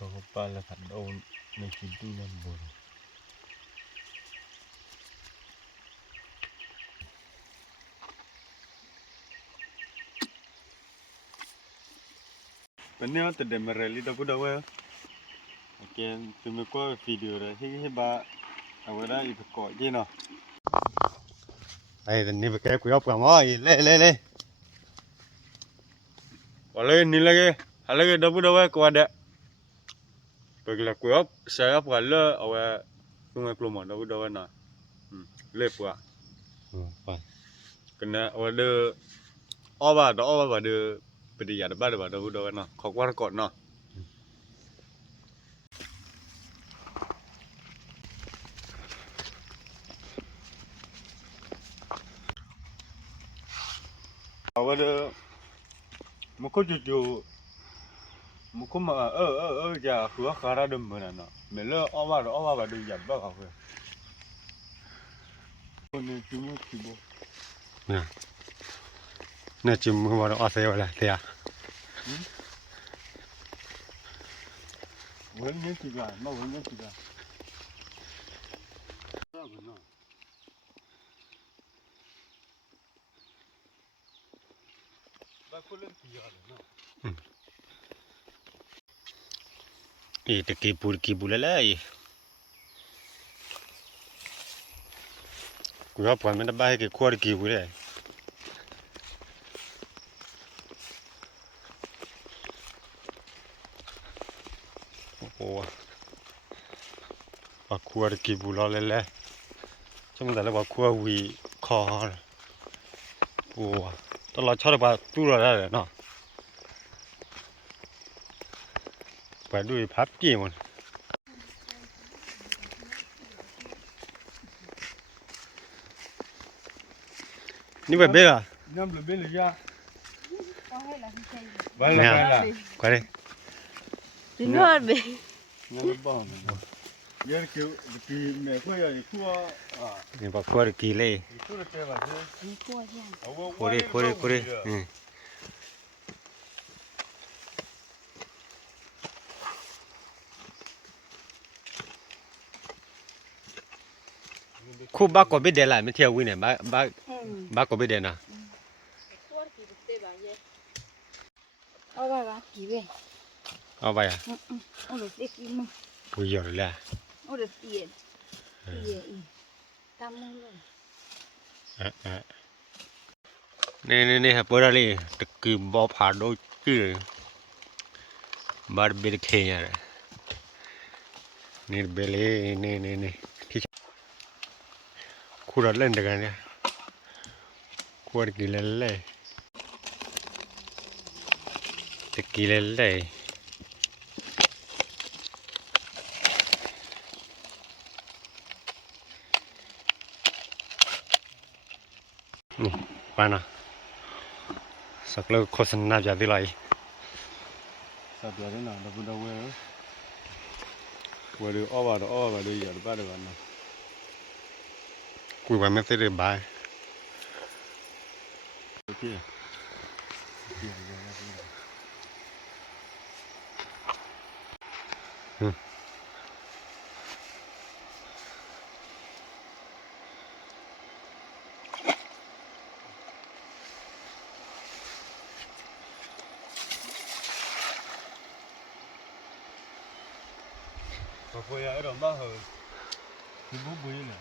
Toko pala kan daun nakidunan bol. Benih tu demereli dah kuda weh. Okay, tu mereka video dah. Hei ba, awak itu kau je no. Ay, ni pakai kuyap kamu. Le. Oleh ni lagi. Lagi dah kuda weh kau ada. Pergilah kuyap. Saya pula awak sungai Kelomar dah kuda weh na. Le pula. Kena awak ada. Awak ada. Pedi ada dah kuda weh na. Kau kuat kau na. Awak ada. Muka jujur. Muka mah jah kuah kara dem mana na. Mela awak ada jat bah kau. Ni cuma cibo. Nah cuma baru asal wala dia. Wanya tiga, mau wanya tiga. Itu kibul lah. Gua apa mana bahaya kuar kibul lah. Oh, kuar kibul lah. Cuma dah lepas kuar wi kar. Oh, terlalu cara bah tu lah na. Padu ipap kiaman. Ni berbeza. Nam lebih ya. Bala. Kuare. Di luar be. Nam lebih. Biar ke mereka ya kuah. Ni pak kuar kile. Itu le teh lah. Di kuah je. Kore. Ku bak ko bede lah,ไม่เที่ยววิ่งเนี่ยบากko bedeนะ Kuah ki bete ba je. Awak ba ki be. เอาไปอ่ะ Udah seki mu. กูยอดเลย Udah tiye. Tiye i. Tamu lo. นี่ครับเปิดอะไรตะกี้บอผ่าโดยชื่อบาร์เบลเคยร์นี่เบลนี่ที่คูรัดเล่นด้วยกันเนี่ยคูรัดกินเลยตะกี้เลยนี่ไปนะสักเลิกโฆษณาจะได้ไร Satu hari na, dah budak weh. Weh awak ada ya, ada mana. คุยไปไม่ได้บาย Okey. พอยเอามาเหรอคือบุบเลย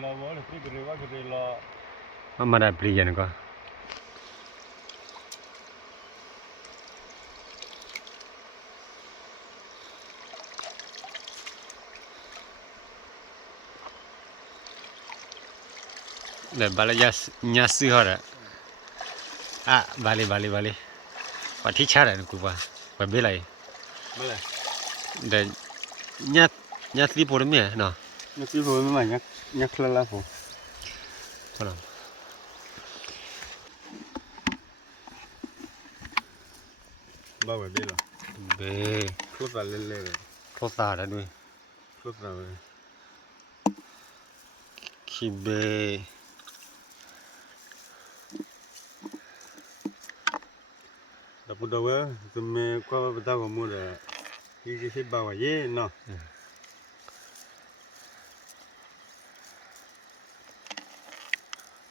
เราว่าเราคิดเรื่องว่าคือเรา มาได้ปลีกันก็เดี๋ยวบาลียาสีหอระบาลีว่าที่ชาร์ดกูว่าเบลัย ไม่เลย เดี๋ยวยาสีปวดมั้ยเนาะ นักที่ผมไม่นักคลาลาผม พอแล้ว บ้าแบบนี้หรอ เบ คลุกอะไรเล่ๆ โคตรด้วย คลุกอะไร คิเบ da bu da wa to me kwa ba ta ko mu da yi se ba wa ye no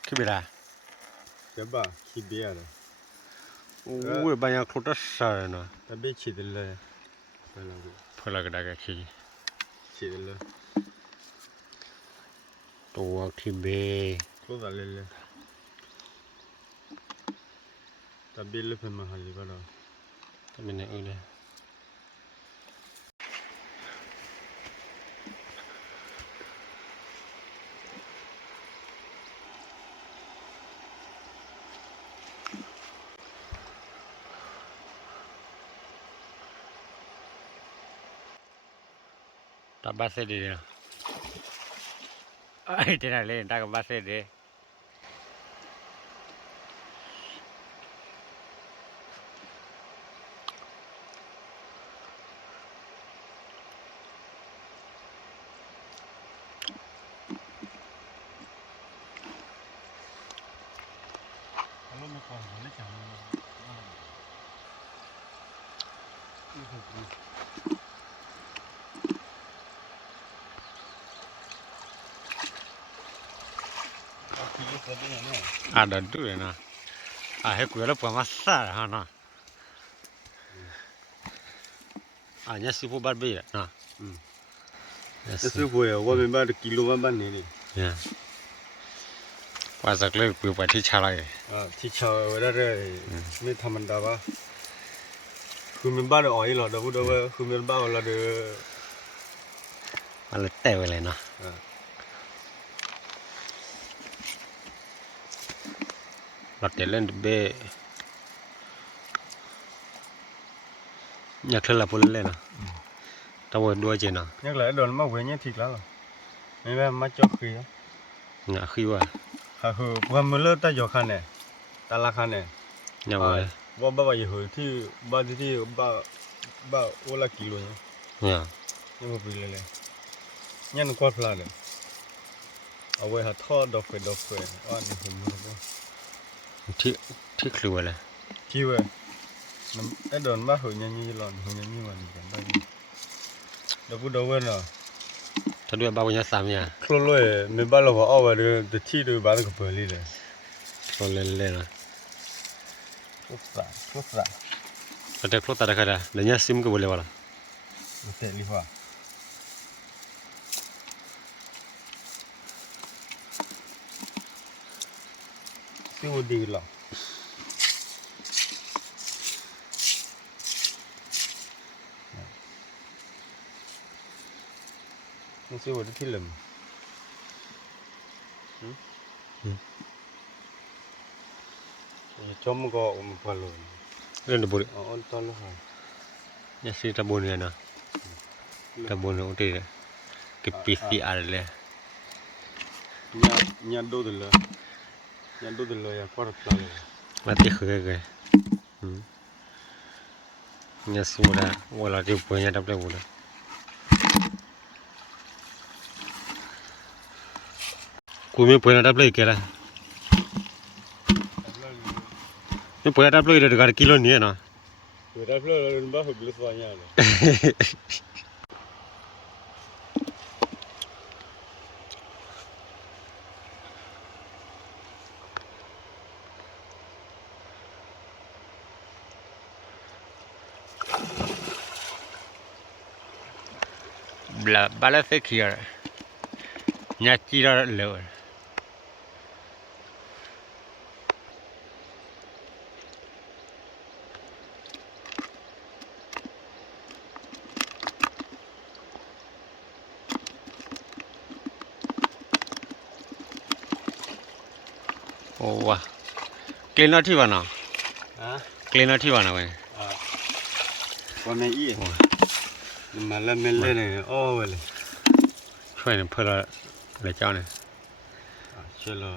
ขึ้นไปได้ ke ba ki be ya da โอ้ยบางอย่างคลุตสารเนาะ ta be chi de le ba la ko เพื่อเราก็ได้ก็คือ chi de le ตัวคิมเบ ko da le ta be le pe ma ha li ba da จะเป็นอย่างอื่นเลยตาบาเสดีนะไอ้ที่นั่นเลยตากับบาเสดีอ่ะเดินดูเลยนะอ่ะให้กูแล้วปวดมาสาฮะนะอ่ะเนี่ยสิบบัตรเบี้ยนะเนี่ย 这是我呀我们把的记录把你的 เนี่ยว่าสักเลิกปืนไปที่ชาลัย 啊ที่ชาวว่าได้ไม่ธรรมดาว่าคือมันบ้าอ๋อยหรอเดี๋ยวพูดว่าคือมันบ้าเราเด้อ มันเลยเตะไปเลยนะเราเตะเล่นเบ้อยากเล่นละปุ่นเล่นนะแต่ว่าด้วยจริงนะ nhắc lại đồn mà về nhé thịt lá rồi mấy bé má cho khí á เนี่ยคือว่า hà hừ qua mưa lơ ta giò khăn này ta la khăn này อย่างไร ว่าบ้าไปหึที่บ้าที่บ้าโอละกิโลเนี่ย เนี่ย นี่มันไปเลยยันกวาดพลาดเลยเอาไว้หาทอดดอกเฟอ๋อนี่ผมรู้ว่า ที่ครัวเลย ที่เว้ยน้ำไอ้โดนบ้าหึยันยี่หลอนหึยันยี่วันกันได้เดี๋ยวพูดเดี๋ยวเว้ยเนาะ ถ้าด้วยบ้าวันนี้สามเนี่ย ครัวเลยไม่บ้าเราว่าเอาไว้เดี๋ยวที่ดูบ้านก็เปิดเลย เราเล่นเล่นนะ ทุกสระ แต่เด็กพวกตาได้แค่ไหนเดี๋ยวนี้ซิมก็บริวารละ เตะลิฟ้าซิวดีหรอนี่ซิวดีที่ลมจอมก็อุ้มพาลง เล่นบุรี อ๋อตอนนั้น เนี่ยสิตะบุญเนี่ยนะตะบุญอุตรีกับปีซีอาร์เลยเนี่ยดูดิเลยอย่าพอร์ตเลย มาที่คือไงเนี่ยสมุดว่าเราจะพูดเนี่ยดับเลยบุญกูไม่พูดเนี่ยดับเลยกันละไม่พูดเนี่ยดับเลยเดี๋ยวการกิโลเนี่ยนะ Berapa lah lembah belut banyak lah. Balas sekir, nyacira lor. Oh wah, clean nanti mana? Hah? Clean nanti mana weh? Warna iya. Malam mele ni, oh boleh. ช่วยเพื่ออะไรเจ้าเนี่ย Celo,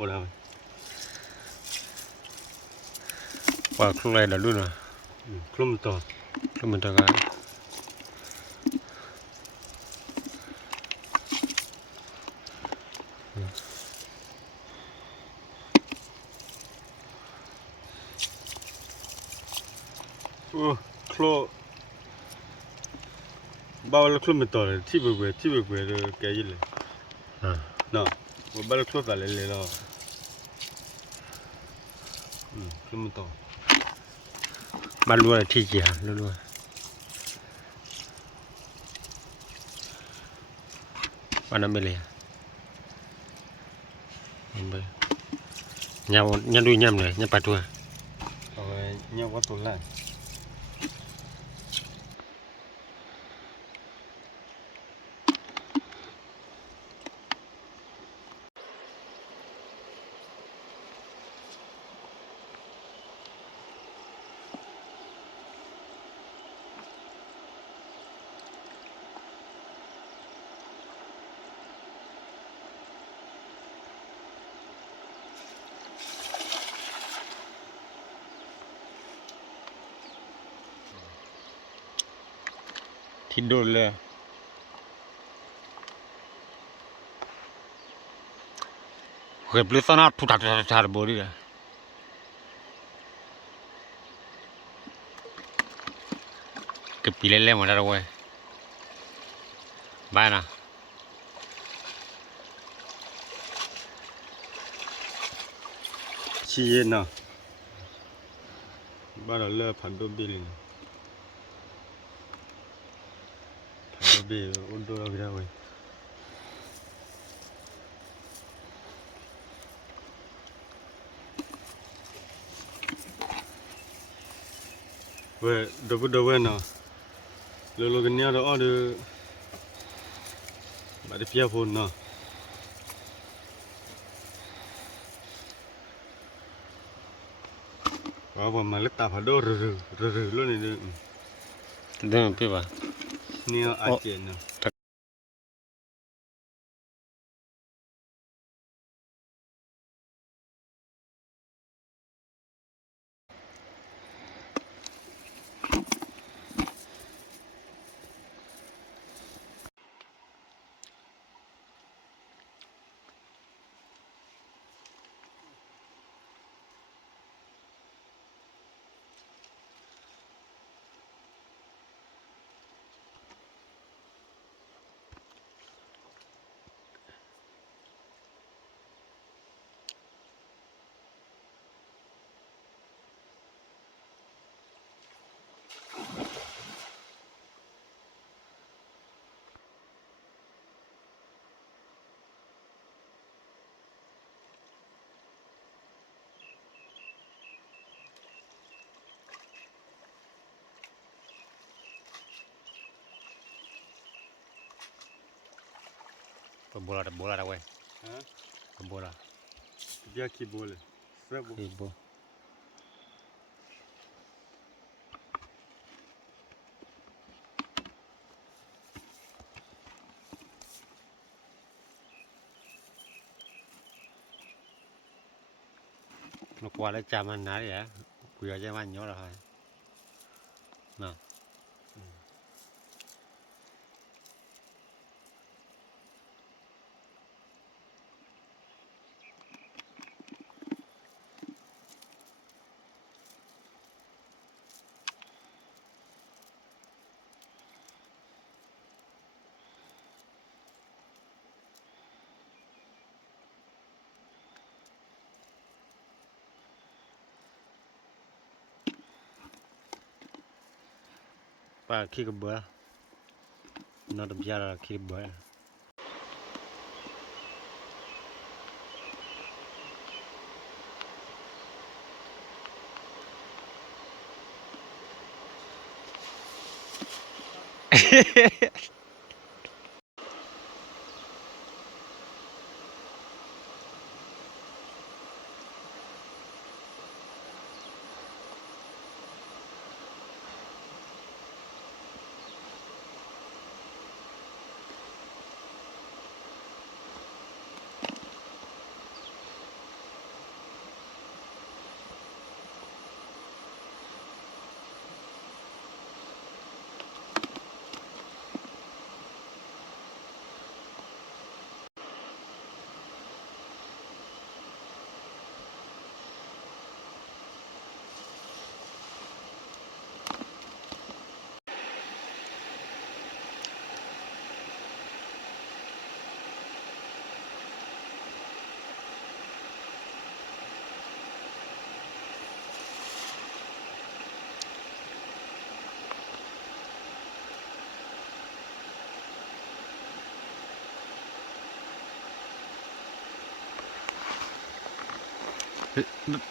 udah. ว่าครูอะไรเดี๋ยวดูนะ Kelum tu. ครูมันจะกัน โคลบ้าแล้วโคลไม่ต่อเลยที่เบื่อเลยแกยิ่งเลยเนาะว่าบ้าแล้วโคลแต่เลยเนาะโคลไม่ต่อ มาลัวที่เกียร์ลัววันนั้นไม่เลยมันไปยังดูย่ำเลยยังปัดตัว เอาไว้เนี่ยว่าตัวแรกที่โดนเลยเฮ้ยปลุกตอนนั้นทุกท่าบอดี้เลยเก็บปีเล่ๆหมดแล้วเว้ยบ้านะ ชีเย็นเนาะบ้านเราเลิกพันตัวบิลพันตัวบิลอุ่นตัวเราไม่ได้เว้ยเว้ยดับเว้ยเนาะเรากันเนี่ยเราเอาดูมาได้เพียบคนเนาะว่าผมมาเล็กตาพัดโดรือล้วนนี่ดู เดินไปป่ะ เนี่ยอาเจนเนาะก็โบราณเว้ย ฮะ ก็โบราณ เบียร์คีโบเลยเสื้อบุ ที่โบนกว่าแล้วจำมันนานเลยกูอยากจะมันย้อนอะไรน่ะป้าขี้กระเบือน่าจะยาละขี้กระเบือ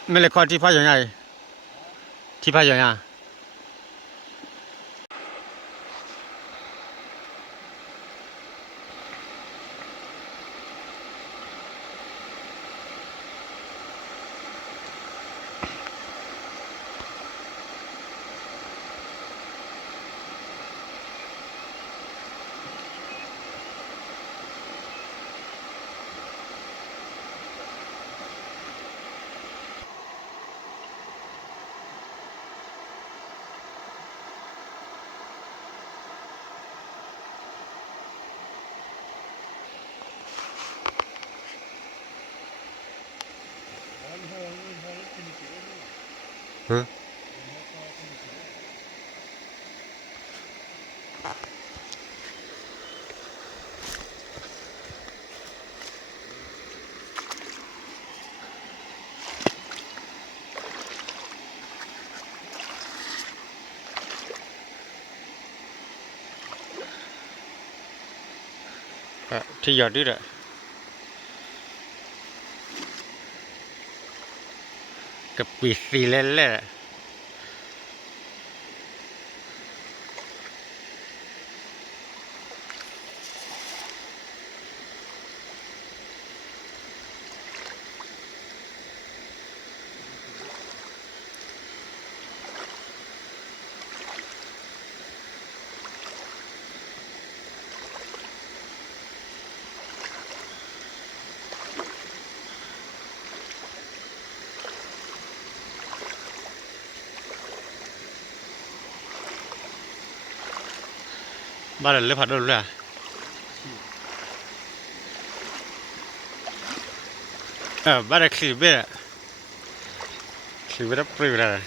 ไม่เลยคอที่พาอย่างไงที่พาอย่างไงฮะที่ยอดดิแหละกับปีสีเล่นแหละ บ้านเราเลือกผัดด้วยเลยบ้านเราคลีเบอร์คลีเบอร์ปริวเลย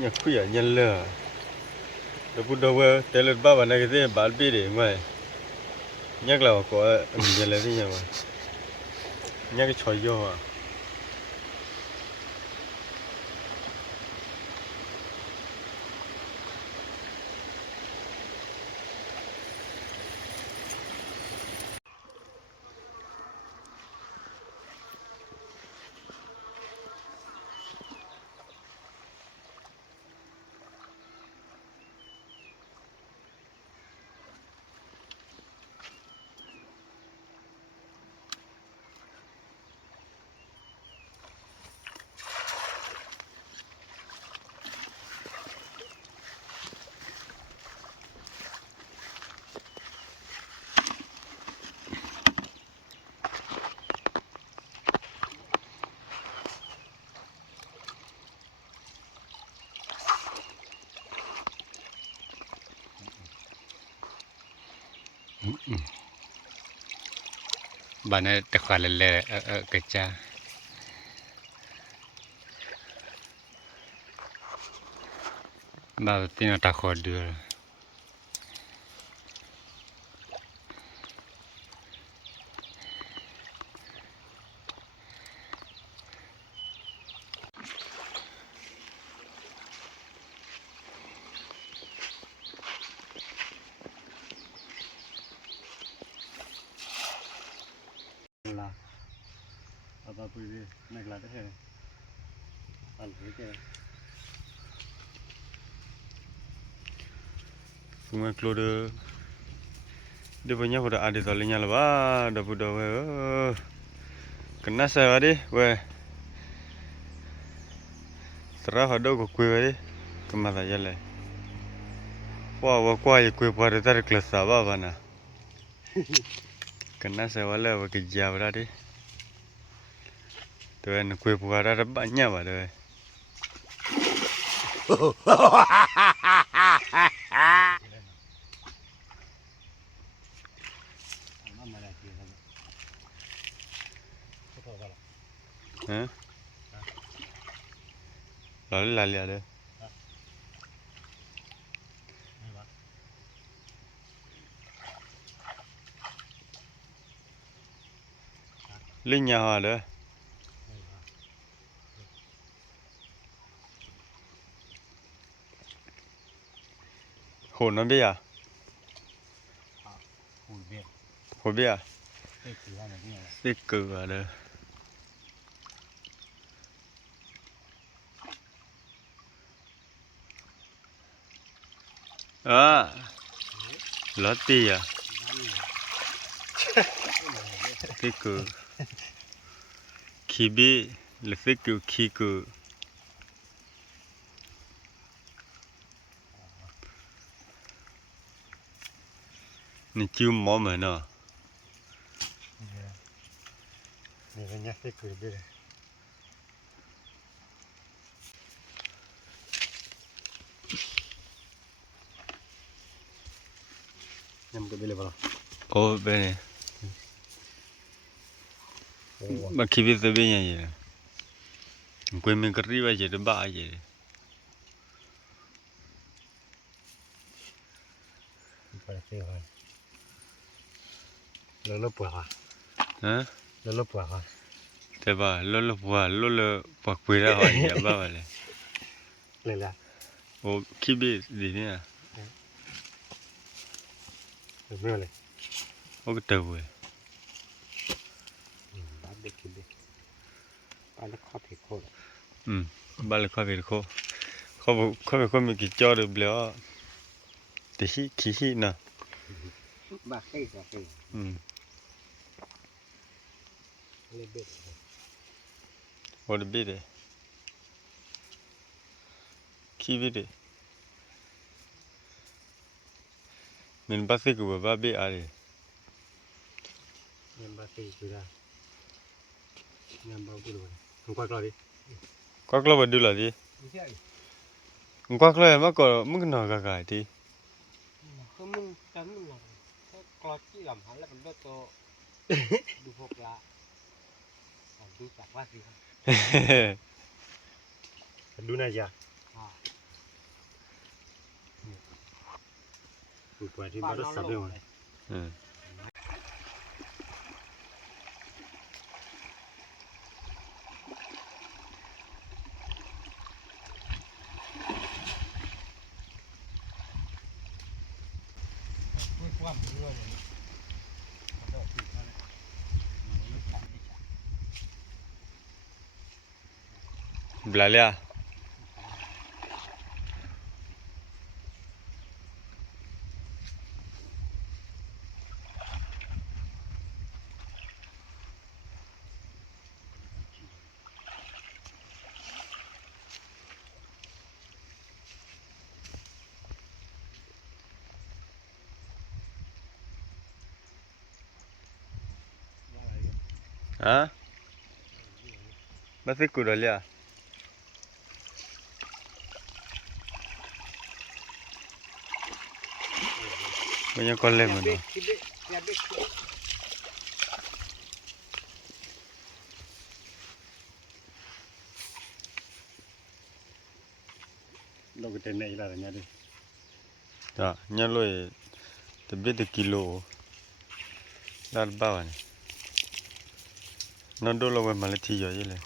nhà khuya nhân lửa rồi bút đầu tới lượt ba bạn này cái gì bán bì để mày nhắc là có nhân là gì nhỉ mà nhắc cái chòi vô à bạn này đặc khoản lệ ở cái cha bà tin là đặc khoản đưa là apa boleh nak lada he al ke semua keluar dia punya pada ada talinya lah bah dah budak kena saya deh weh serah ada kau kue deh kemana aja le wah kue kue pada tarik kelas apa bana kena saya wala kerja berada tu kan kue pada ada banyak bah tu hả lalu lali ada linh nhà hòa đó hồn nó biết à hồn biết à biết cử ở đây à lót tì à biết cử khi biết là biết cử khi cử nên chưa mỏ mà nóนี่ก็ยักษ์เกิดด้วยยังก็ไม่เลยป่ะ ô bên này mà khi biết tới bên nhà gì quên mình có đi bao giờ đến ba gì ไปเที่ยวกันแล้วปวดอ่ะ hả แล้วปวดอ่ะ thế bà lolo bạc quỳ ra hỏi nhà ba vậy เลยละ ô khi biết gì nè เมื่อเลย ô cái tàu vậy บ้านเด็กกินเด็กบ้านแล้วข้าวผิดโคตร ba là khoa về khoa về khoa mình kỹ cho được béo thì khí nè บ้าใกล้สักทีเลยเบ็ด ô được biết đấy khi biết đấy mình bắt xe của ba biết à đấy เงินบ้าใกล้คือได้เงินบ้าบุรุษมึงควักเราดิ quắc lo vào đưa là đi ไม่ใช่ quắc lo mà có mức nào cả cái thì ก็มึงจำมึงหรอกก็กรอที่ลำหันแล้วมันก็โตดูพวกละดูจากว่าสิดูน่าจะดูไปที่บ้านรถสับเรื่องอะไร ว่ามันรั่วเลยมันก็ติดมาเลย bla lia hả bắt xe của lia bây giờ con lên mà nó เราก็เต้นในอีหลานเนี่ยดิ đó nhớ rồi tôi biết được kilo đã bao này nó đôi lâu mà lại thi rồi vậy này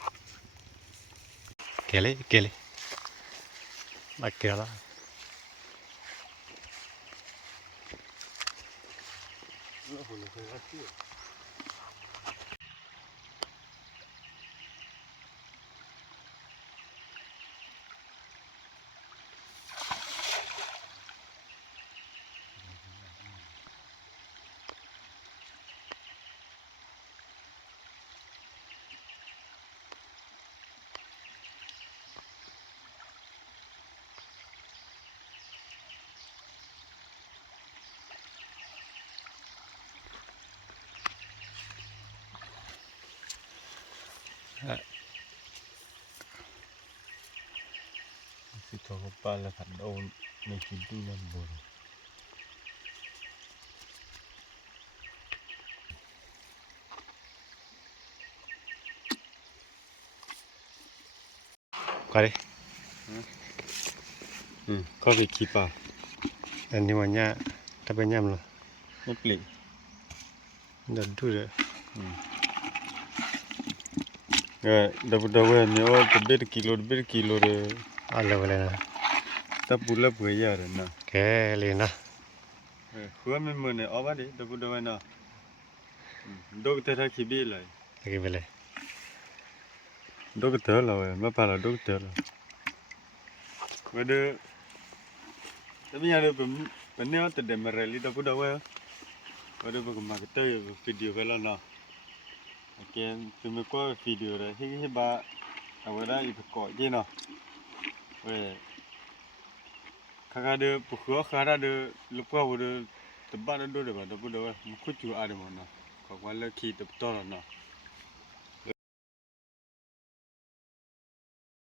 เกลี่มาเกล่าสิทธิ์ปลาละพันโอนในกินตู้น้ำบน ก็ได้ có việc kịp à อันนี้วันนี้ถ้าเป็นย่ำหรอ nhất định เดี๋ยวดูเลย ừ. dapat dapat ni oh ber kilo de Allah boleh na tak pula punya na ke lena hua memang apa deh dapat dapat na dokter tak kibil lah lagi boleh dokter lah apa lah dokter lah ada tapi ada pennya ada mereli dapat dapat ada bagaimana kita video kalau na Oke, tumi ko video ra hi ba awara i ko je no. We. Kaga de pukho khara de lupa wo de teba do de ba do mu ku chu a de mo na. Ko wala ki de to no.